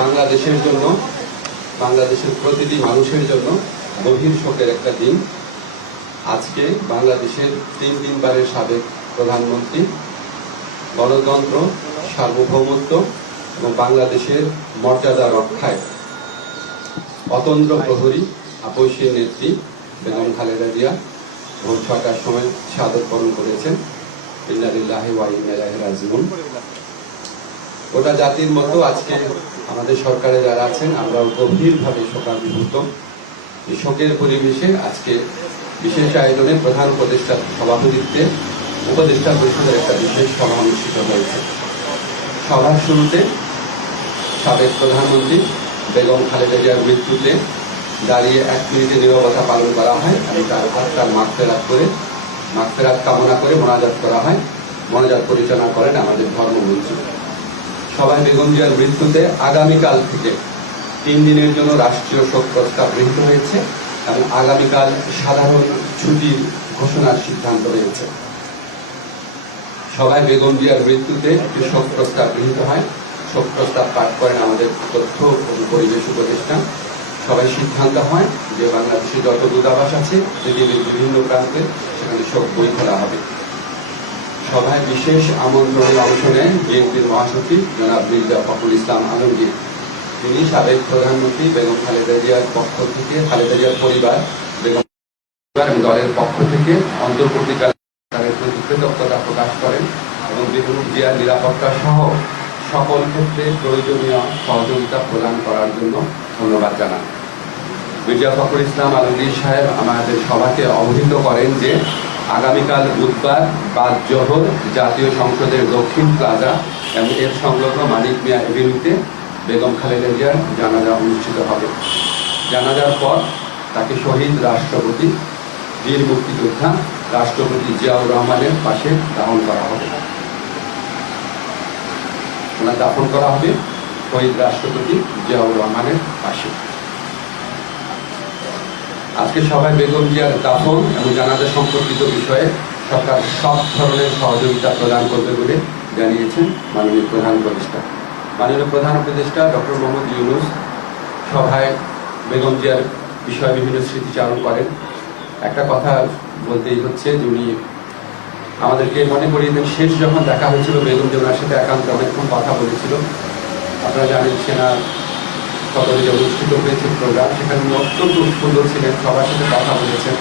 বাংলাদেশের জন্য, বাংলাদেশের প্রতিটি মানুষের জন্য গভীর শোকের একটা দিন। আজকে বাংলাদেশের 3 বারের সাবেক প্রধানমন্ত্রী, গণতন্ত্র, সার্বভৌমত্ব এবং বাংলাদেশের মর্যাদা রক্ষায় অতন্দ্র প্রহরী আপসীর নেত্রী বেগম খালেদা জিয়া ভোর 6টার সময় শাহাদাত বরণ করেছেন। ইন্না লিল্লাহি ওয়া ইন্না ইলাইহি রাজিউন। গোটা জাতির মতো আজকে আমাদের সরকারে যারা আছেন আমরাও গভীরভাবে শোকাভিভূত। এই শোকের পরিবেশে আজকে বিশেষ আয়োজনে প্রধান উপদেষ্টার সভাপতিত্বে উপদেষ্টা পরিষদের একটা বিশেষ সভা অনুষ্ঠিত হয়েছে। সভার শুরুতে সাবেক প্রধানমন্ত্রী বেগম খালেদা জিয়ার মৃত্যুতে দাঁড়িয়ে 1 মিনিটের নীরবতা পালন করা হয় এবং তার আত্মার মাগফিরাত কামনা করে মোনাজাত করা হয়। মোনাজাত পরিচালনা করেন আমাদের ধর্মমন্ত্রী। সবাই বেগম জিয়ার মৃত্যুতে আগামীকাল থেকে 3 দিনের জন্য রাষ্ট্রীয় শোক প্রস্তাব গৃহীত হয়েছে এবং আগামীকাল সাধারণ ছুটির ঘোষণার সিদ্ধান্ত হয়েছে। সবাই বেগম জিয়ার মৃত্যুতে শোক প্রস্তাব গৃহীত হয়। শোক প্রস্তাব পাঠ করেন আমাদের তথ্য ও পরিবেশ উপদেষ্টা। সবাই সিদ্ধান্ত হয় যে বাংলাদেশে যত দূতাবাস আছে পৃথিবীর বিভিন্ন প্রান্তে সেখানে শোক বই খোলা হবে। সভায় বিশেষ আমন্ত্রণে অংশ নেন বিএনপির মহাসচিব জনাব মির্জা ফখরুল ইসলাম আলমগীর। তিনি সাবেক প্রধানমন্ত্রী বেগম খালেদা জিয়ার পক্ষ থেকে, খালেদা জিয়ার পরিবার, বেগম এবং দলের পক্ষ থেকে অন্তর্বর্তীকালীন সরকারের প্রতি কৃতজ্ঞতা প্রকাশ করেন এবং বেগম জিয়ার নিরাপত্তা সহ সকল ক্ষেত্রে প্রয়োজনীয় সহযোগিতা প্রদান করার জন্য ধন্যবাদ জানান। মির্জা ফখরুল ইসলাম আলমগীর সাহেব আমাদের সভাকে অবহিত করেন যে আগামীকাল বুধবার বাদ জোহর জাতীয় সংসদের দক্ষিণ প্লাজা এবং এর সংলগ্ন মানিক মিয়া এভিনিউতে বেগম খালেদা জিয়ার জানাজা অনুষ্ঠিত হবে। জানাজার পর তাকে শহীদ রাষ্ট্রপতি, বীর মুক্তিযোদ্ধা রাষ্ট্রপতি জিয়াউর রহমানের পাশে দাফন করা হবে। ওনার দাফন করা হবে শহীদ রাষ্ট্রপতি জিয়াউর রহমানের পাশে। আজকে সবাই বেগম জিয়ার দাফন এবং জানাজা সম্পর্কিত বিষয়ে সরকার সব ধরনের সহযোগিতা প্রদান করবে বলে জানিয়েছেন মাননীয় প্রধান উপদেষ্টা। মাননীয় প্রধান উপদেষ্টা ডক্টর মোহাম্মদ ইউনূস সভায় বেগম জিয়ার বিষয়ে বিভিন্ন স্মৃতিচারণ করেন। একটা কথা বলতেই হচ্ছে যে উনি আমাদেরকে মনে করিয়ে দেন, শেষ যখন দেখা হয়েছিল বেগম জিয়া ওনার সাথে একান্তে অনেকক্ষণ কথা বলেছিল। আপনারা জানেন সেনা সদরে যে অনুষ্ঠিত হয়েছে প্রোগ্রাম, সেখানে উনি অত্যন্ত সুন্দর ছিলেন, সবার সাথে কথা বলেছেন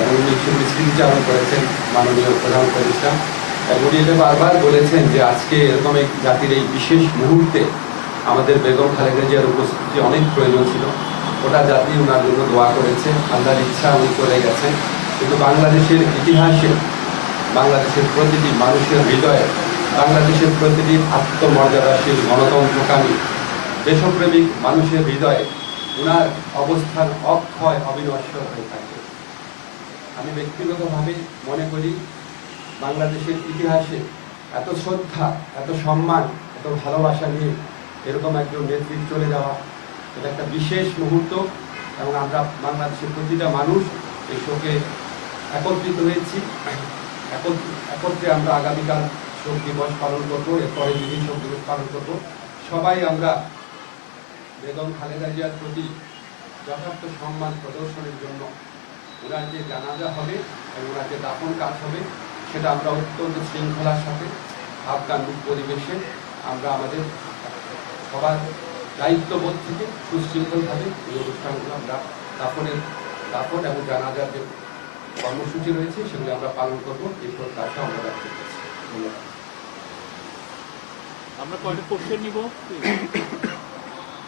এবং উনি স্মৃতিচারণ করেছেন মাননীয় প্রধান উপদেষ্টা। এবং উনি এটা বারবার বলেছেন যে আজকে এরকম এক জাতির এই বিশেষ মুহূর্তে আমাদের বেগম খালেদা জিয়ার উপস্থিতি অনেক প্রয়োজন ছিল। ওটা জাতি ওনার জন্য দোয়া করেছে, আল্লাহর ইচ্ছা উনি চলে গেছেন। কিন্তু বাংলাদেশের ইতিহাসে, বাংলাদেশের প্রতিটি মানুষের হৃদয়ে, বাংলাদেশের প্রতিটি আত্মমর্যাদাশীল গণতন্ত্রকামী দেশপ্রেমিক মানুষের হৃদয়ে ওনার অবস্থান অক্ষয় অবিনশ্বর হয়ে থাকে। আমি ব্যক্তিগতভাবে মনে করি বাংলাদেশের ইতিহাসে এত শ্রদ্ধা, এত সম্মান, এত ভালোবাসা নিয়ে এরকম একজন নেতৃত্ব চলে যাওয়া, এটা একটা বিশেষ মুহূর্ত এবং আমরা বাংলাদেশের প্রতিটা মানুষ এই শোকে একত্রিত হয়েছি। একত্রে আমরা আগামীকাল শোক দিবস পালন করবো, এরপরে বিভিন্ন শোক দিবস পালন করবো। সবাই আমরা বেগম খালেদা জিয়ার প্রতি যথার্থ সম্মান প্রদর্শনের জন্য ওনার যে জানাজা হবে এবং ওনার যে দাফন কাজ হবে সেটা আমরা অত্যন্ত শৃঙ্খলার সাথে আফগান পরিবেশে আমরা আমাদের সবার দায়িত্ববোধ থেকে সুশৃঙ্খলভাবে এই অনুষ্ঠানগুলো আমরা দাফন এবং জানাজার যে কর্মসূচি রয়েছে সেগুলো আমরা পালন করবো। এই প্রত্যাশা আমরা ব্যক্ত করছি। ধন্যবাদ। আমরা কয়টা কোশ্চেন নিব?